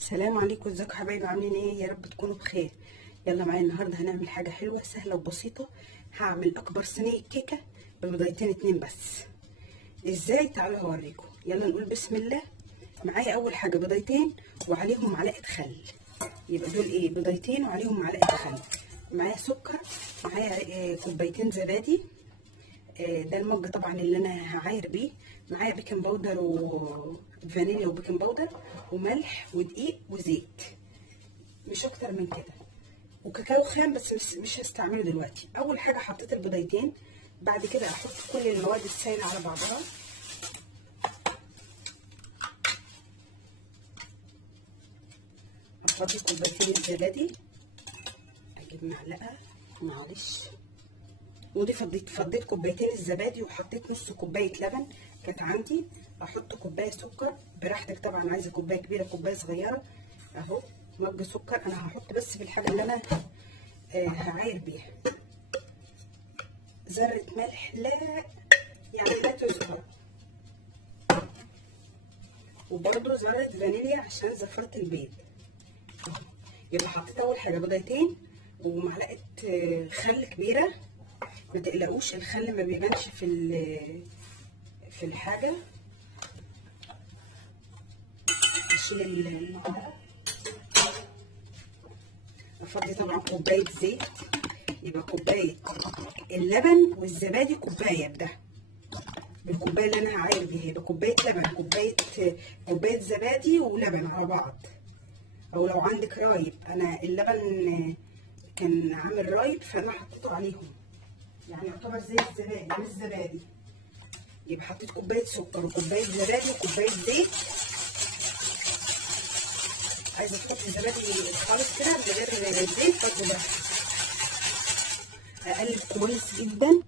السلام عليكم، ازيكم يا حبايبي؟ عاملين ايه؟ يا رب تكونوا بخير. يلا معايا النهارده هنعمل حاجه حلوه سهله وبسيطه. هعمل اكبر صينيه كيكه ببيضتين اتنين بس. ازاي؟ تعالوا هوريكم. يلا نقول بسم الله. معايا اول حاجه بيضتين وعليهم معلقه خل. يبقى دول ايه؟ بيضتين وعليهم معلقه خل. معايا سكر، معايا كوبايتين زبادي. ده المج طبعا اللي انا هعاير بيه. معايا بيكنج باودر وفانيليا وبيكنج باودر وملح ودقيق وزيت، مش اكتر من كده، وكاكاو خام بس مش هستعمله دلوقتي. اول حاجه حطيت البيضتين، بعد كده احط كل المواد السائله على بعضها. افضي كوبايتين الزبادي، اجيب معلقه، معلش، ودي فضيت كوبايتين الزبادي وحطيت نص كوبايه لبن كانت عندي. احط كوبايه سكر براحتك طبعا، عايزه كوبايه كبيره كوبايه صغيره. اهو مج سكر. انا هحط بس في الحاجه اللي انا هعاير بيها. ذره ملح لا يعني لا تذكر، وبرده ذره فانيليا عشان زفرة البيض. يبقى حطيت اول حاجه بيضتين ومعلقه خل كبيره. ما تقلقوش الخل ما بيبانش في الحاجه. اشيل المعلقه. افضي طبعا كوبايه زيت. يبقى كوبايه اللبن والزبادي كوبايه بده، بالكوبايه اللي انا هعاير بيها. يبقى كوبايه لبن، كوبايه زبادي ولبن على بعض. او لو عندك رايب، انا اللبن كان عامل رايب فانا حطيته عليهم، يعني يعتبر زي الزبادي مش زبادي. يبقى حطيت كوبايه سكر وكوبايه زبادي وكوبايه زيت. عايزه تحطي زبادي خالص كده من غير زيت برضه ده. اقلب كويس جدا.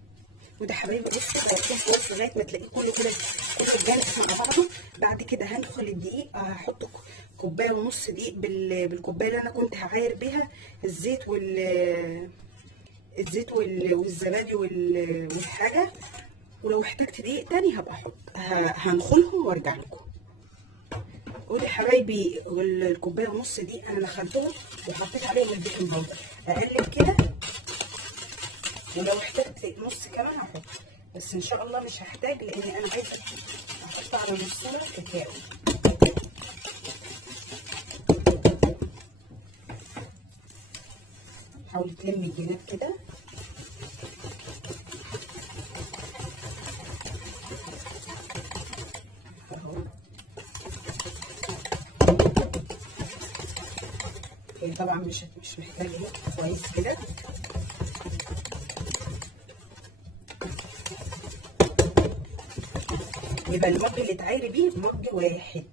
وده حبايبي بصوا هيكون كويس لغايه ما تلاقيه كله كده كل الجانب مع بعضه. بعد كده هندخل الدقيق. هحط كوبايه ونص دقيق بالكوبايه اللي انا كنت هعاير بيها الزيت والزبادي والحاجه. ولو احتجت دقيق تاني هبقى احط، هنخلهم وارجع لكم. ودي حبايبي الكوبايه ونص دي انا دخلتهم وحطيت عليهم البيكنج باودر. اقلب كده، ولو احتجت نص كمان هحط، بس ان شاء الله مش هحتاج لان انا عايزه احط على نصها كاكاو. حاولي تلمي الجناب كده. طبعا مش محتاج ايه، كويس كده. يبقى المج اللي اتعايري بيه مج واحد.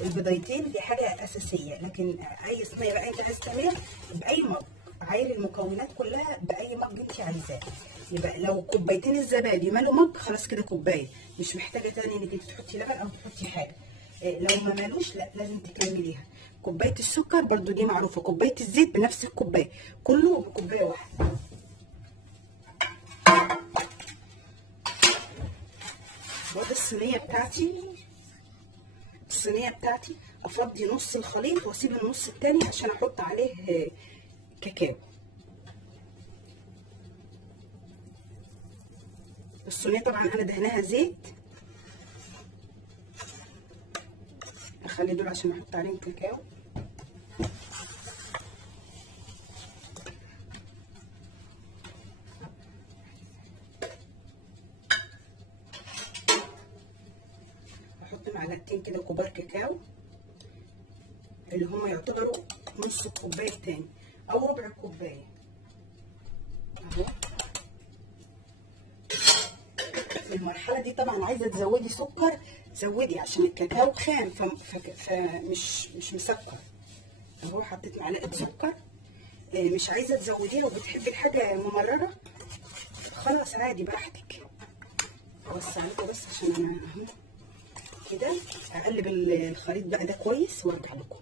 البيضتين دي حاجه اساسيه، لكن اي صينيه بقى انت عايز تعمليها باي مج، عايري المكونات كلها باي مج انت عايزاه. يبقى لو كوبايتين الزبادي مالوا مج خلاص كده كوبايه، مش محتاجه تاني انك انت تحطي لبن او تحطي حاجه. لو ما مالوش لا لازم تكمليها. كوبايه السكر برضو دي معروفه، كوبايه الزيت بنفس الكوبايه، كله بكوبايه واحده. وادي الصينيه بتاعتي افضي نص الخليط واسيب النص التاني عشان احط عليه كاكاو. الصينيه طبعا انا دهناها زيت. اخلي دول عشان احط عليهم كاكاو. احط معلقتين كده كبار كاكاو اللي هما يعتبروا نص الكوبايه التاني او ربع الكوبايه اهو. في المرحله دي طبعا عايزه تزودي سكر زودي، عشان الكاكاو خام فمش مسكر اهو. حطيت معلقه سكر. مش عايزه تزوديها وبتحبي الحاجه ممرره خلاص عادي براحتك. اوسع لكم بس عشان انا اهو كده. اقلب الخليط بقى ده كويس وارجع لكم.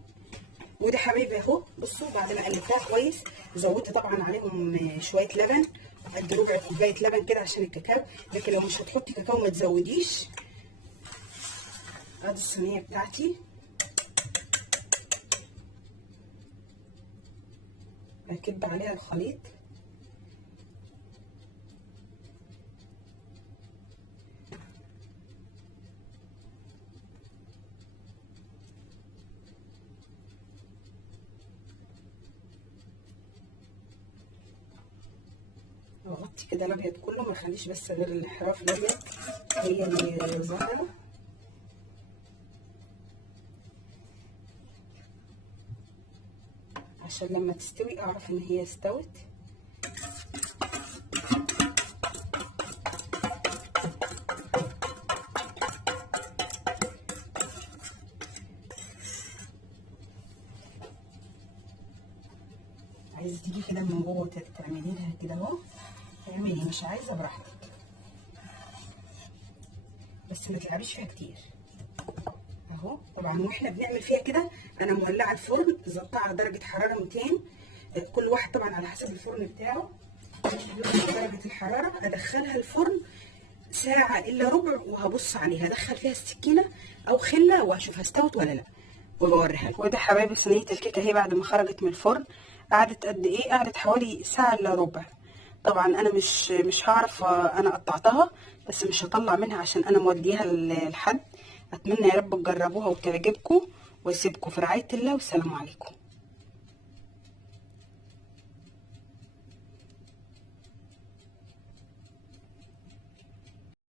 ودي حبايبي اهو بصوا بعد ما قلبتها كويس زودت طبعا عليهم شويه لبن، قد ربع كوبايه لبن كده عشان الكاكاو، لكن لو مش هتحطي كاكاو ما تزوديش. ادي الصينيه بتاعتي بكب عليها الخليط. اغطي كده الابيض كله، ما اخليش بس غير الحراف الابيض هي اللي ظاهره، عشان لما تستوي اعرف ان هي استوت. عايزه تيجي كده من جوه تعملي لها كده اهو، اعملي، مش عايزه براحتك، بس ما تلعبيش فيها كتير اهو. طبعا واحنا بنعمل فيها كده انا مولعه الفرن، ظبطها على درجه حراره 200، كل واحد طبعا على حسب الفرن بتاعه. درجه الحراره هدخلها الفرن ساعه الا ربع، وهبص عليها هدخل فيها السكينه او خله واشوفها استوت ولا لا، وبوريها لكم. وده حبايبي صينيه الكيكه اهي بعد ما خرجت من الفرن. قعدت قد ايه؟ قعدت حوالي ساعه الا ربع. طبعا انا مش هعرف، انا قطعتها بس مش هطلع منها عشان انا موديها لحد. اتمنى يا رب تجربوها وتعجبكم، واسيبكم في رعايه الله، والسلام عليكم.